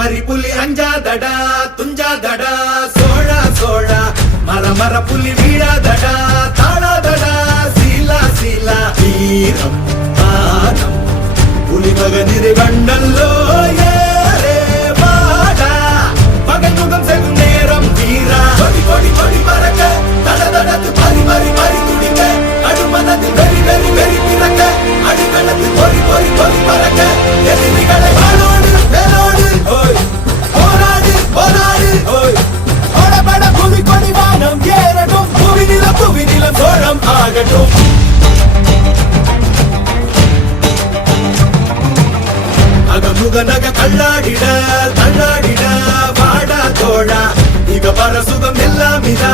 பரி புலி அஞ்சாதடா துஞ்சாதடா சோழா சோழா மர மர புலி வீழாதடா தாழாதடா சீலா சீலா வீரம் மானம் புலி மகனிரு கண்டல்லோ ஏரே வாடா பகை முகம் செகும் நேரம் வீரா கொடி கொடி கொடி பறக்க தட தடத்து பறி பறி பறி துடிக்க அடுமனதில் வெறி வெறி வெறி பிறக்க அடிகளத்து பொறி பொறி பொறி பறக்க எதிரிகளை வாழோடு வேலோடு ஓய் போராடு போராடு ஓய் ஓடபட புவி கொடி வானம் ஏறட்டும் புவி நிலம் சோழம் ஆகட்டும் அகமுக நக கல்லாடிட தள்ளாடிட வாடா தோழா இக பர சுகம் எல்லாம் இதா